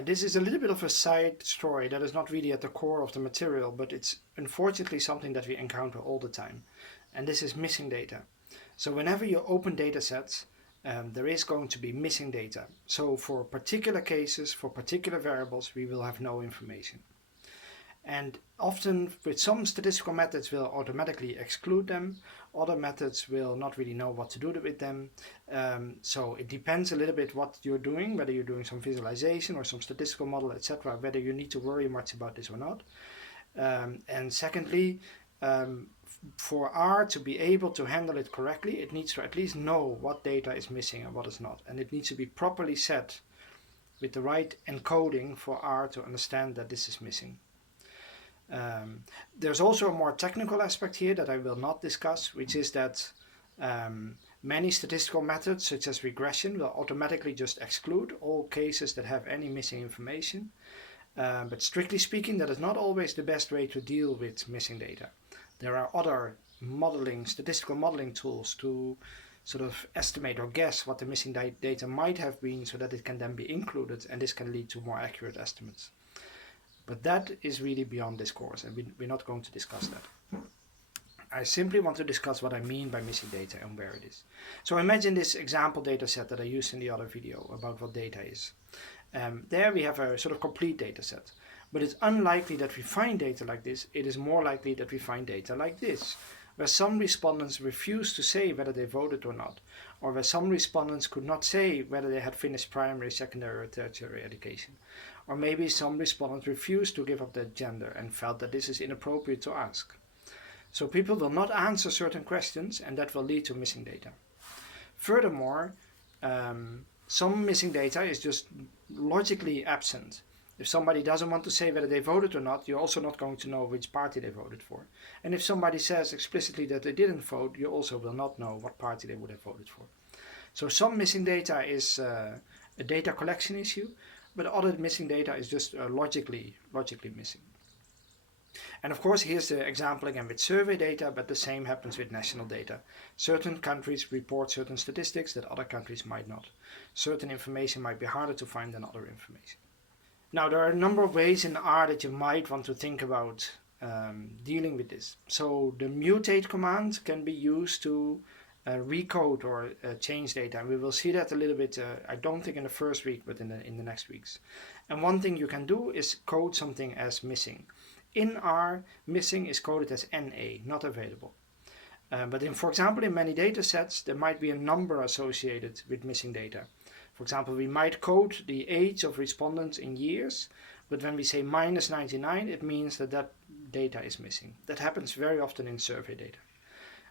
This is a little bit of a side story that is not really at the core of the material, but it's unfortunately something that we encounter all the time. And this is missing data. So whenever you open data sets, there is going to be missing data. So for particular cases, for particular variables, we will have no information. And often with some statistical methods we'll automatically exclude them, other methods will not really know what to do with them. So it depends a little bit what you're doing, whether you're doing some visualization or some statistical model, etc., whether you need to worry much about this or not. And secondly, for R to be able to handle it correctly, it needs to at least know what data is missing and what is not. And it needs to be properly set with the right encoding for R to understand that this is missing. There's also a more technical aspect here that I will not discuss, which is that many statistical methods, such as regression, will automatically just exclude all cases that have any missing information. But strictly speaking, that is not always the best way to deal with missing data. There are other statistical modeling tools to sort of estimate or guess what the missing data might have been so that it can then be included, and this can lead to more accurate estimates. But that is really beyond this course, and we're not going to discuss that. I simply want to discuss what I mean by missing data and where it is. So imagine this example data set that I used in the other video about what data is. There we have a sort of complete data set. But it's unlikely that we find data like this. It is more likely that we find data like this, where some respondents refused to say whether they voted or not, or where some respondents could not say whether they had finished primary, secondary, or tertiary education. Or maybe some respondents refused to give up their gender and felt that this is inappropriate to ask. So people will not answer certain questions, and that will lead to missing data. Furthermore, some missing data is just logically absent. If somebody doesn't want to say whether they voted or not, you're also not going to know which party they voted for. And if somebody says explicitly that they didn't vote, you also will not know what party they would have voted for. So some missing data is a data collection issue, but other missing data is just logically missing. And of course, here's the example again with survey data, but the same happens with national data. Certain countries report certain statistics that other countries might not. Certain information might be harder to find than other information. Now, there are a number of ways in R that you might want to think about dealing with this. So the mutate command can be used to recode or change data, and we will see that a little bit, I don't think in the first week, but in the next weeks. And one thing you can do is code something as missing. In R, missing is coded as NA, not available. But for example, in many data sets, there might be a number associated with missing data. For example, we might code the age of respondents in years, but when we say -99, it means that that data is missing. That happens very often in survey data.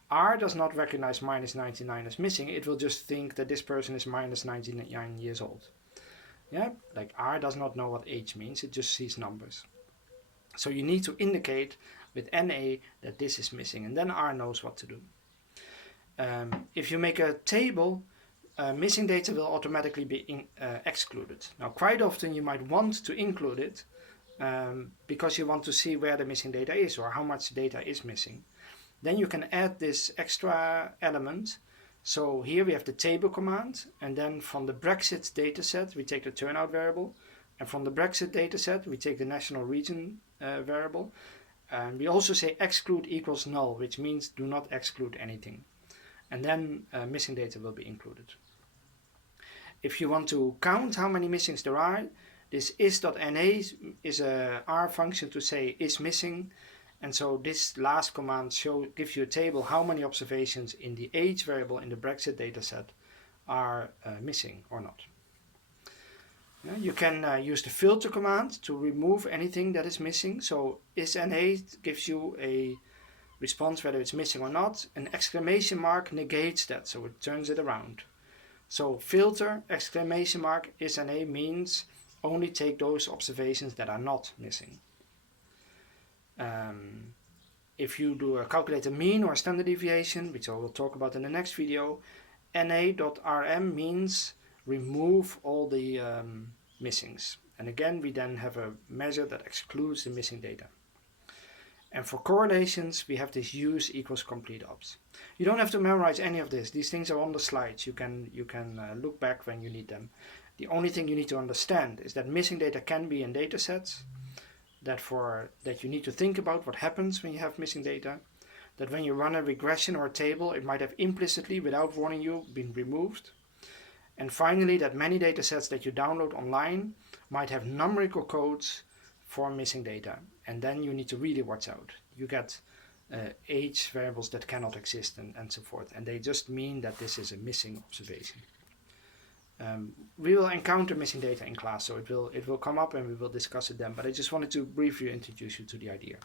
R does not recognize -99 as missing. It will just think that this person is -99 years old. Yeah, like R does not know what age means. It just sees numbers. So you need to indicate with NA that this is missing, and then R knows what to do. If you make a table, missing data will automatically be excluded. Now, quite often you might want to include it because you want to see where the missing data is or how much data is missing. Then you can add this extra element. So here we have the table command, and then from the Brexit dataset we take the turnout variable, and from the Brexit dataset we take the national region variable. And we also say exclude equals null, which means do not exclude anything. And then missing data will be included. If you want to count how many missings there are, this is.na is a R function to say is missing. And so this last command gives you a table how many observations in the age variable in the Brexit dataset are missing or not. You can use the filter command to remove anything that is missing. So is.na gives you a response whether it's missing or not. An exclamation mark negates that, so it turns it around. So filter exclamation mark is.na means only take those observations that are not missing. If you do calculate a mean or a standard deviation, which I will talk about in the next video, na.rm means remove all the missings. And again, we then have a measure that excludes the missing data. And for correlations, we have this use equals complete ops. You don't have to memorize any of this. These things are on the slides. You can look back when you need them. The only thing you need to understand is that missing data can be in data sets, that you need to think about what happens when you have missing data, that when you run a regression or a table, it might have implicitly, without warning you, been removed. And finally, that many data sets that you download online might have numerical codes for missing data. And then you need to really watch out. You get age variables that cannot exist and so forth. And they just mean that this is a missing observation. We will encounter missing data in class, so it will come up and we will discuss it then. But I just wanted to briefly introduce you to the idea.